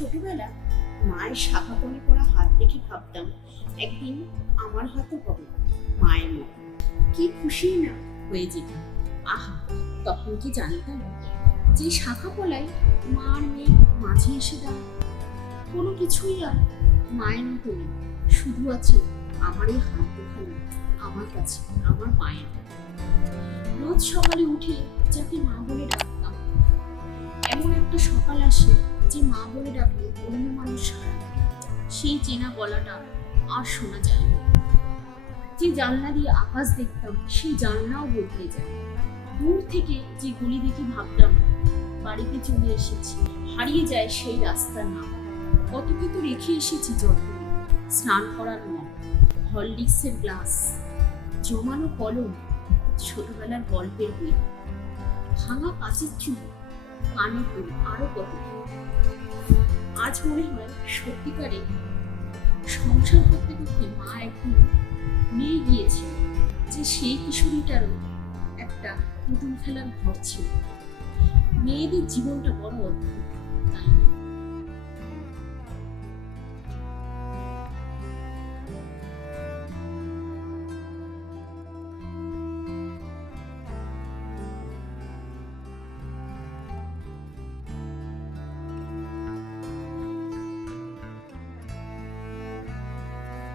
ছোটবেলা মায়ের শাখা পনে পড়া হাত দেখে ভাবতাম, একদিন আমার হাতও হবে মায়ের মতো। কি খুশি না হয়ে যেত আহা, তখন কি জানতাম? যে শাখা পলায় মার মেয়ে মাঝে এসে দাঁড়ায়। কোনো কিছুই আর মায়ের মতো নেই। শুধু আছে আমার এই হাত দুখানা, আমার কাছে, আমার মায়ের রোজ সকালে উঠে যাকে মা বলে ডাকতাম। এমন একটা সকাল আসে মা বলে ডাকলে অন্য মানুষ সেই চেনা গলাটা আর শোনা যায় না। যে জানলা দিয়ে আকাশ দেখতাম, সেই জানলাও বদলে যায়। দূর থেকে যে গলি দেখে ভাবতাম, বাড়িতে চলে এসেছি, হারিয়ে যায় সেই রাস্তার নাম। কত কিছু রেখে এসেছি যত্ন। স্নান করার মগ, হরলিক্সের গ্লাস, জমানো কলম, ছোটবেলার গল্পের বই। ভাঙা কাঁচের চুল, কানে আরও কত। আজ মনে হয় সত্যিকারে সংসার করতে করতে মা এখন নিয়ে গিয়েছে যে সেই কিশোরীটারও একটা পুতুল খেলার ঘর ছিল। মেয়েদের জীবনটা বড় অদ্ভুত।